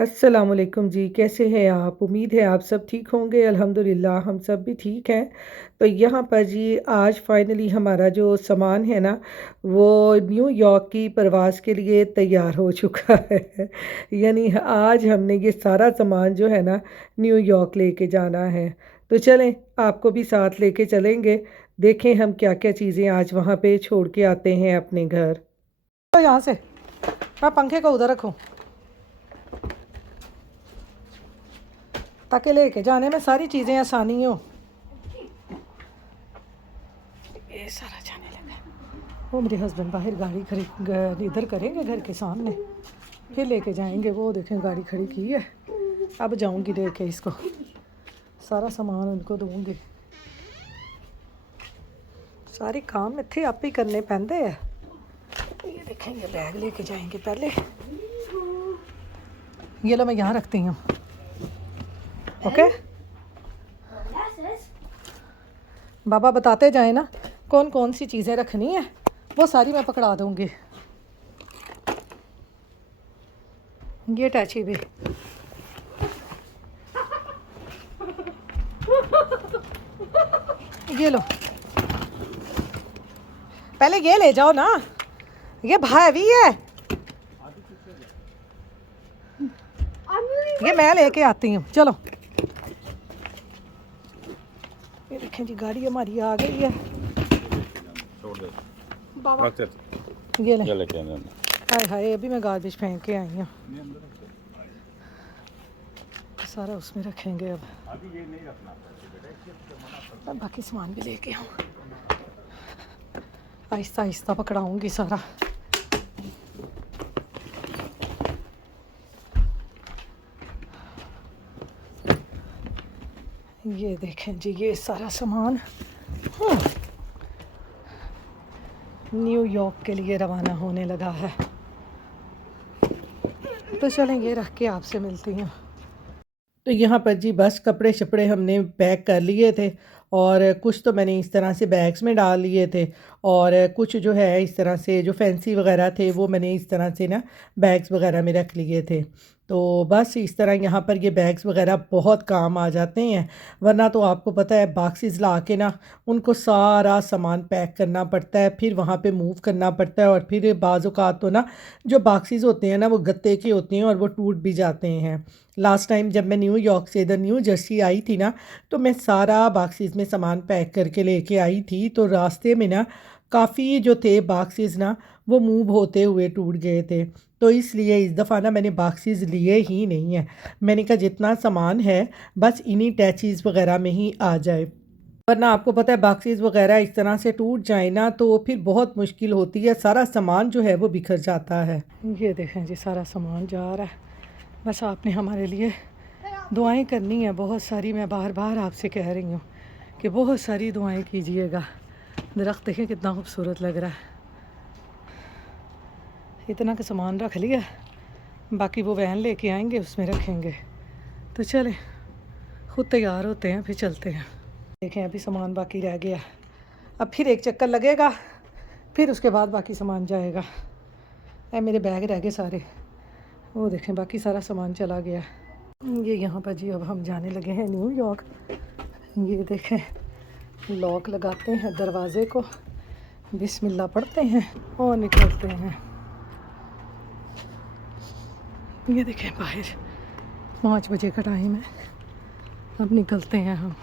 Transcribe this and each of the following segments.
अस्सलामुअलैकुम जी, कैसे हैं आप? उम्मीद है आप सब ठीक होंगे। अल्हम्दुलिल्लाह हम सब भी ठीक हैं। तो यहाँ पर जी आज फ़ाइनली हमारा जो सामान है ना, वो न्यूयॉर्क की परवाज़ के लिए तैयार हो चुका है। यानी आज हमने ये सारा सामान जो है ना, न्यूयॉर्क लेके जाना है। तो चलें, आपको भी साथ लेके चलेंगे। देखें हम क्या-क्या चीज़ें आज वहाँ पे छोड़ के आते हैं अपने घर। तो यहाँ से मैं पंखे को उधर रखूँ ताकि लेके जाने में सारी चीज़ें आसानी हो। ये सारा जाने लगा। वो मेरे हस्बैंड बाहर गाड़ी खड़ी इधर करेंगे घर के सामने, फिर लेके जाएंगे। वो देखें गाड़ी खड़ी की है। अब जाऊंगी लेके इसको, सारा सामान उनको दूंगी। सारे काम इतने आप ही करने पैंदे है। ये देखें, ये बैग लेके जाएंगे पहले। ये लो मैं यहाँ रखती हूँ। ओके, बाबा बताते जाए ना कौन कौन सी चीज़ें रखनी है, वो सारी मैं पकड़ा दूंगी। ये टैची भी, ये लो पहले ये ले जाओ ना, ये भारी है। ये मैं लेके आती हूँ, चलो। ये देखें जी गाड़ी हमारी आ गई है। ये ले, हाय हाय, अभी मैं गार्बेज फेंक के आई हूँ। सारा उसमें रखेंगे। अब बाकी सामान भी लेके आऊँ, आहिस्ता आहिस्ता पकड़ाऊँगी सारा। ये देखें जी, ये सारा सामान न्यूयॉर्क के लिए रवाना होने लगा है। तो चलें, ये रख के आपसे मिलती हूँ। तो यहाँ पर जी बस कपड़े शपड़े हमने पैक कर लिए थे, और कुछ तो मैंने इस तरह से बैग्स में डाल लिए थे, और कुछ जो है इस तरह से जो फैंसी वगैरह थे वो मैंने इस तरह से ना बैग्स वगैरह में रख लिए थे। तो बस इस तरह यहाँ पर ये बैग्स वगैरह बहुत काम आ जाते हैं। वरना तो आपको पता है बॉक्सेस ला के ना उनको सारा सामान पैक करना पड़ता है, फिर वहाँ पे मूव करना पड़ता है, और फिर बाज़ औक़ात तो ना जो बॉक्सेस होते हैं ना वो गत्ते के होते हैं और वो टूट भी जाते हैं। लास्ट टाइम जब मैं न्यूयॉर्क से इधर न्यू जर्सी आई थी ना, तो मैं सारा बॉक्सेस में सामान पैक करके लेके आई थी। तो रास्ते में ना काफ़ी जो थे बॉक्सेस ना वो मूव होते हुए टूट गए थे। तो इसलिए इस दफ़ा ना मैंने बॉक्सेस लिए ही नहीं हैं। मैंने कहा जितना सामान है बस इन्हीं टैचीज़ वगैरह में ही आ जाए, वरना आपको पता है बॉक्सेस वगैरह इस तरह से टूट जाए ना तो फिर बहुत मुश्किल होती है, सारा सामान जो है वो बिखर जाता है। ये देखें जी सारा सामान जा रहा है। बस आपने हमारे लिए दुआएं करनी है बहुत सारी। मैं बार बार आपसे कह रही हूँ कि बहुत सारी दुआएं कीजिएगा। दरख्त देखें कितना खूबसूरत लग रहा है। इतना का सामान रख लिया, बाकी वो वैन लेके आएंगे उसमें रखेंगे। तो चलें, ख़ुद तैयार होते हैं फिर चलते हैं। देखें अभी सामान बाकी रह गया, अब फिर एक चक्कर लगेगा, फिर उसके बाद बाकी सामान जाएगा। मेरे बैग रह गए सारे, वो देखें बाकी सारा सामान चला गया। ये यहाँ पर जी अब हम जाने लगे हैं न्यूयॉर्क। ये देखें लॉक लगाते हैं दरवाज़े को, बिस्मिल्लाह पढ़ते हैं और निकलते हैं। ये देखें बाहर 5 बजे का टाइम है, अब निकलते हैं हम।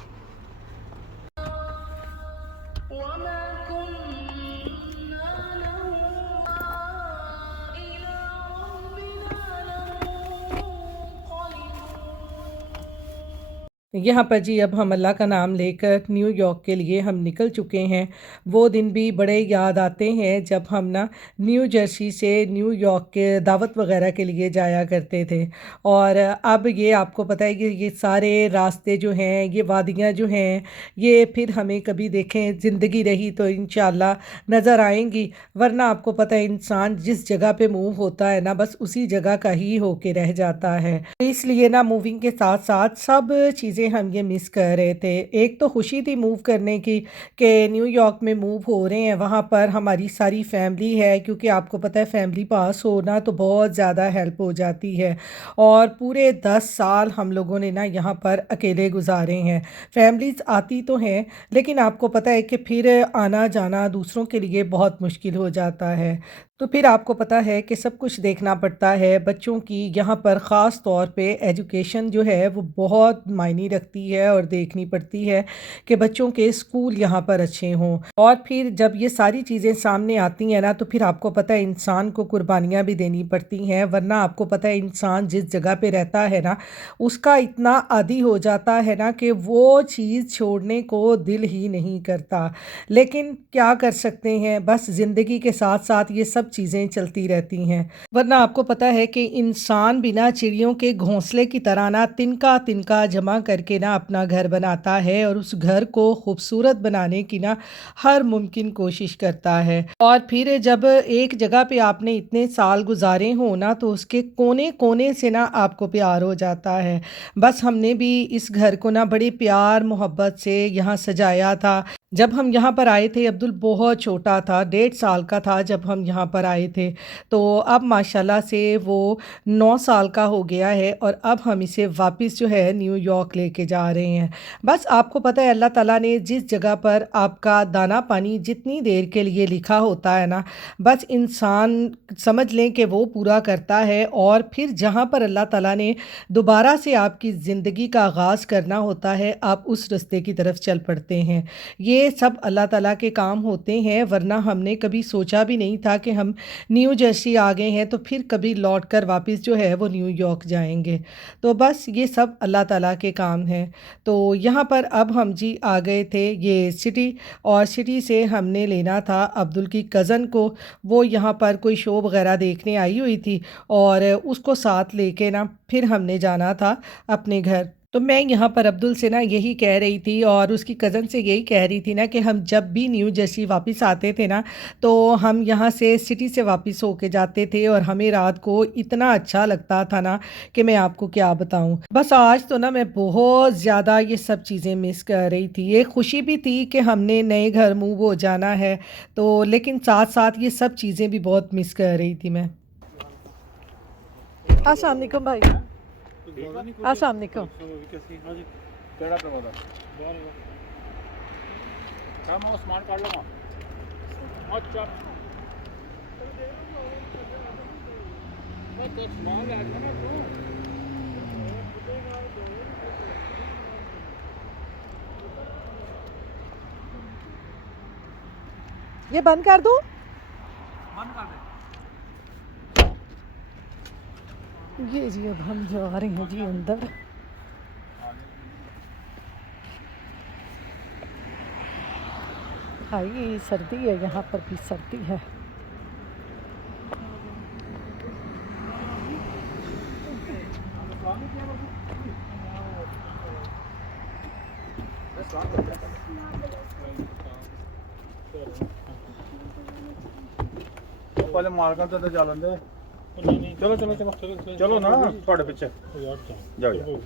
यहाँ पर जी अब हम अल्लाह का नाम लेकर न्यूयॉर्क के लिए हम निकल चुके हैं। वो दिन भी बड़े याद आते हैं जब हम ना न्यू जर्सी से न्यूयॉर्क के दावत वगैरह के लिए जाया करते थे। और अब ये आपको पता है कि ये सारे रास्ते जो हैं, ये वादियाँ जो हैं, ये फिर हमें कभी देखें ज़िंदगी रही तो इंशाअल्लाह नज़र आएंगी। वरना आपको पता है इंसान जिस जगह पे मूव होता है ना बस उसी जगह का ही होके रह जाता है। इसलिए ना मूविंग के साथ साथ सब चीज़ें चीज़ें हम ये मिस कर रहे थे। एक तो खुशी थी मूव करने की कि न्यूयॉर्क में मूव हो रहे हैं, वहाँ पर हमारी सारी फैमिली है, क्योंकि आपको पता है फैमिली पास होना तो बहुत ज़्यादा हेल्प हो जाती है। और पूरे 10 साल हम लोगों ने ना यहाँ पर अकेले गुजारे हैं। फैमिलीज़ आती तो हैं, लेकिन आपको पता है कि फिर आना जाना दूसरों के लिए बहुत मुश्किल हो जाता है। तो फिर आपको पता है कि सब कुछ देखना पड़ता है। बच्चों की यहाँ पर ख़ास तौर पे एजुकेशन जो है वो बहुत मायने रखती है, और देखनी पड़ती है कि बच्चों के स्कूल यहाँ पर अच्छे हों। और फिर जब ये सारी चीज़ें सामने आती हैं ना, तो फिर आपको पता है इंसान को कुर्बानियाँ भी देनी पड़ती हैं, वरना आपको पता है इंसान जिस जगह पे रहता है ना, उसका इतना आदी हो जाता है ना कि वो चीज़ छोड़ने को दिल ही नहीं करता। लेकिन क्या कर सकते हैं, बस ज़िंदगी के साथ साथ ये सब चीज़ें चलती रहती हैं। वरना आपको पता है कि इंसान बिना चिड़ियों के घोंसले की तरह ना तिनका तिनका जमा करके ना अपना घर बनाता है, और उस घर को खूबसूरत बनाने की ना हर मुमकिन कोशिश करता है। और फिर जब एक जगह पे आपने इतने साल गुजारे हो ना, तो उसके कोने कोने से ना आपको प्यार हो जाता है। बस हमने भी इस घर को ना बड़े प्यार मोहब्बत से यहाँ सजाया था। जब हम यहाँ पर आए थे, अब्दुल बहुत छोटा था, 1.5 साल का था जब हम यहाँ पर आए थे। तो अब माशाल्लाह से वो 9 साल का हो गया है, और अब हम इसे वापस जो है न्यूयॉर्क लेके जा रहे हैं। बस आपको पता है अल्लाह ताला ने जिस जगह पर आपका दाना पानी जितनी देर के लिए लिखा होता है ना, बस इंसान समझ लें कि वो पूरा करता है। और फिर जहाँ पर अल्लाह ताला ने दोबारा से आपकी ज़िंदगी का आगाज़ करना होता है, आप उस रास्ते की तरफ चल पड़ते हैं। ये सब अल्लाह ताला के काम होते हैं, वरना हमने कभी सोचा भी नहीं था कि हम न्यू जर्सी आ गए हैं तो फिर कभी लौट कर वापस जो है वो न्यूयॉर्क जाएंगे। तो बस ये सब अल्लाह ताला के काम हैं। तो यहाँ पर अब हम जी आ गए थे ये सिटी, और सिटी से हमने लेना था अब्दुल की कज़न को। वो यहाँ पर कोई शो वगैरह देखने आई हुई थी, और उसको साथ लेके ना फिर हमने जाना था अपने घर। तो मैं यहाँ पर अब्दुल से ना यही कह रही थी, और उसकी कज़न से यही कह रही थी ना, कि हम जब भी न्यू जर्सी वापस आते थे ना, तो हम यहाँ से सिटी से वापस होके जाते थे, और हमें रात को इतना अच्छा लगता था ना कि मैं आपको क्या बताऊँ। बस आज तो ना मैं बहुत ज़्यादा ये सब चीज़ें मिस कर रही थी। एक खुशी भी थी कि हमने नए घर मूव हो जाना है, तो लेकिन साथ साथ ये सब चीज़ें भी बहुत मिस कर रही थी मैं। अस्सलाम वालेकुम भाई। अस्सलाम वालेकुम। ਕਿਹੜਾ ਕਰਵਾਦਾ ਹਾਂ ਮੈਂ ਉਹ ਸਮਾਨ ਕੱਢ ਲਵਾਂ ਅੱਛਾ ਮੈਂ ਤਾਂ ਸਮਾਨ ਲੈ ਜਾਣਾ ਤੂੰ ये बंद कर दूँ? ਬੰਦ ਕਰ ਦੇ ये जी अब हम जा रहे हैं जी अंदर। भाई सर्दी है, यहाँ पर भी सर्दी है। ਪਹਿਲੇ ਮਾਲਕਾਂ ਤੇ ਚੱਲਣ ਦੇ ਚਲੋ ਚਲੋ ਚਲੋ ਚਲੋ ਨਾ ਤੁਹਾਡੇ ਪਿੱਛੇ ਜਾਓ ਜਾਓ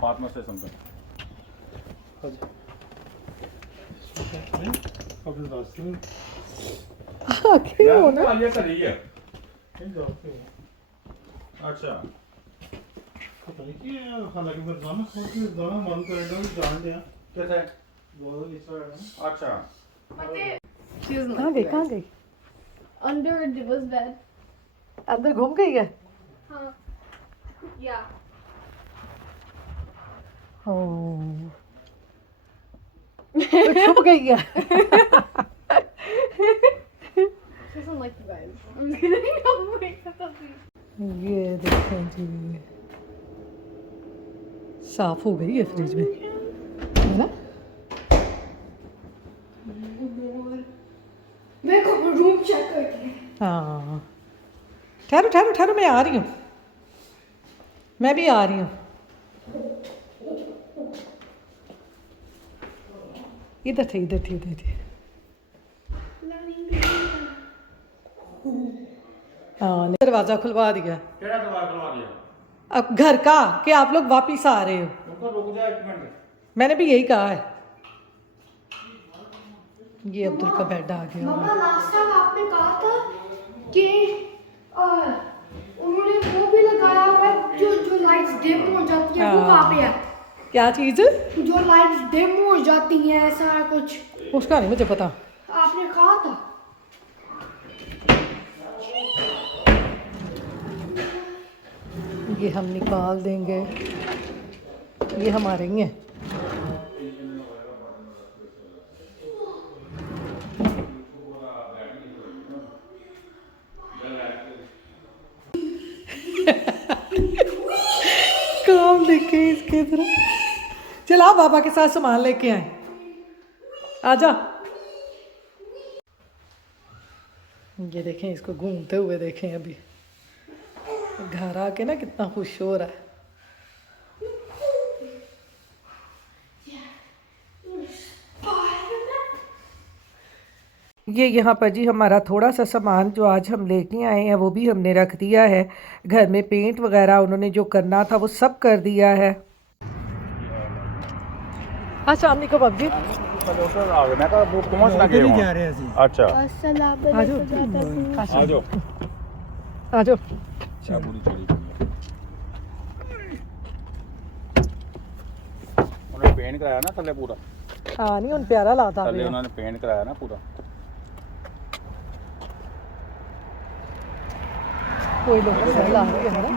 ਫਾਤਮਾ ਸਟੇਸ਼ਨ ਤੇ क्यों ना? ये करी है अच्छा ਪਤਾ ਨਹੀਂ ਕੀ ਹਾਲਾਂਕਿ ਫਿਰ ਜਾਣਾ ਖੋਜ ਜਾਣਾ ਮਨ ਕਰਦਾ ਵੀ ਜਾਣ ਦਿਆ किथे ਬਹੁਤ ਇਸ ਵਾਰ अच्छा She doesn't कहाँ like गई, the कहाँ bed. गई? Under Diva's bed. अंदर घूम गई है? Huh? Yeah. ओह, तो छुप गई है। She doesn't like you guys. I'm kidding. Oh my god. ये देखें जी, साफ हो गई है फ्रिज में, है ना? मैं को रूम चेक करके हाँ, ठहरो ठहरो ठहरो, मैं आ रही हूँ, मैं भी आ रही हूँ। इधर थे इधर थे इधर थे। हाँ, दरवाज़ा खुलवा दिया। ਕਿਹੜਾ ਦਰਵਾਜ਼ਾ ਖਲਵਾ ਦਿਆ अब घर का कि आप लोग वापिस आ रहे हो? उनको रुक जा 1 मिनट। मैंने भी यही कहा है। ये अब्दुल का बेड आ गया। मम्मा लास्ट टाइम आपने कहा था कि उन्होंने वो भी लगाया हुआ है जो लाइट्स डिम हो जाती हैं, वो कहाँ पे है? क्या चीज़? जो लाइट्स डिम हो जाती हैं ऐसा कुछ उसका नहीं मुझे पता। आपने कहा था। ये हम निकाल देंगे, ये हमारे ही हैं। काम देखे इसके तरह। चल आप बाबा के साथ सामान लेके आए, आजा। ये देखें इसको घूमते हुए, देखें अभी घर आके ना कितना खुश हो रहा है। ये यहाँ पर जी हमारा थोड़ा सा सामान जो आज हम लेके आए हैं वो भी हमने रख दिया है। घर में पेंट वगैरह उन्होंने जो करना था वो सब कर दिया है। अस्सलाम वालेकुम अब्जी। चलो सर आ गए, मैं कहा वो पहुंच ना गए जा रहे हैं अच्छा अस्सलाम आ जाओ आ जाओ। आ जाओ। पूरी चली उन्होंने पेंट कराया ना थल्ले पूरा, हाँ नहीं उन प्यारा लाता थल्ले उन्होंने पेंट कराया ना पूरा। कोई लोग पसंद आ रही है ना।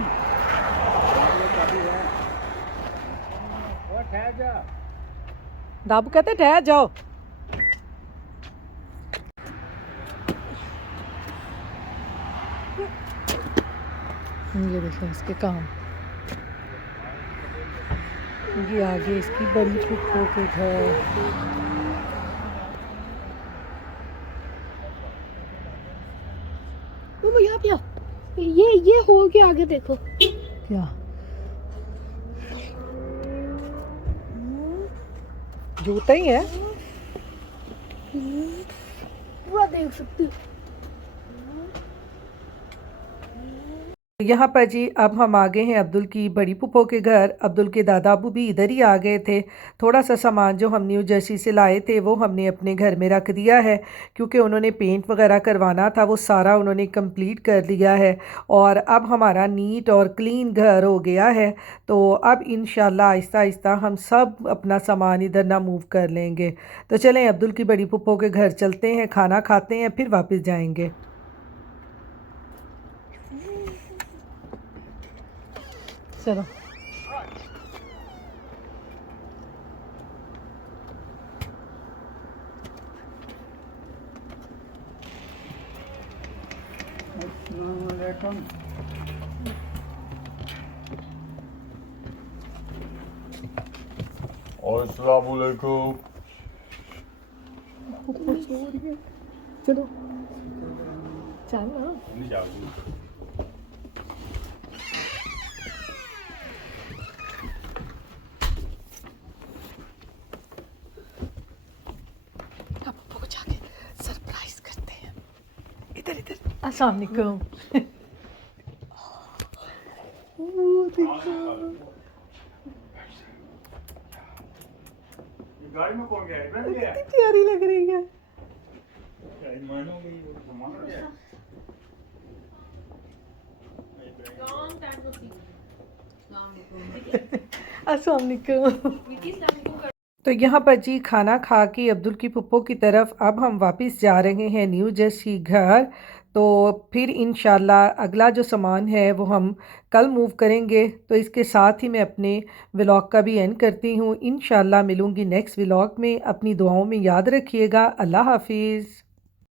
दाबू कहते ठहर जाओ। ये देखें इसके काम। ये आगे इसकी बड़ी फुफो के घर। मम्मा यहाँ पे आओ, ये होल के आगे देखो। क्या जूता ही है? पूरा देख सकते हो। यहाँ पर जी अब हम आ गए हैं अब्दुल की बड़ी पुप्पो के घर। अब्दुल के दादा अबू भी इधर ही आ गए थे। थोड़ा सा सामान जो हम न्यू जर्सी से लाए थे वो हमने अपने घर में रख दिया है, क्योंकि उन्होंने पेंट वगैरह करवाना था, वो सारा उन्होंने कंप्लीट कर लिया है। और अब हमारा नीट और क्लीन घर हो गया है। तो अब इंशाल्लाह आहिस्ता आहिस्ता हम सब अपना सामान इधर ना मूव कर लेंगे। तो चलें अब्दुल की बड़ी पुप्पो के घर चलते हैं, खाना खाते हैं, फिर वापस जाएंगे। चलो अस्सलामुअलैकुम। चलो चल ना। नहीं जाओगी पापा को जाके सरप्राइज करते हैं। इधर इधर। अस्सलाम वालेकुम। गाड़ी में कौन गया है? इब्राहिम गया है? कितनी प्यारी लग रही है। ईमान हो गई वो सामान हो गया। अस्सलाम वालेकुम। तो यहाँ पर जी खाना खा के अब्दुल की पुप्पो की तरफ अब हम वापस जा रहे हैं न्यू जर्सी घर। तो फिर इंशाल्लाह अगला जो सामान है वो हम कल मूव करेंगे। तो इसके साथ ही मैं अपने व्लॉग का भी एंड करती हूँ। इंशाल्लाह मिलूँगी नेक्स्ट व्लॉग में। अपनी दुआओं में याद रखिएगा। अल्लाह हाफिज़।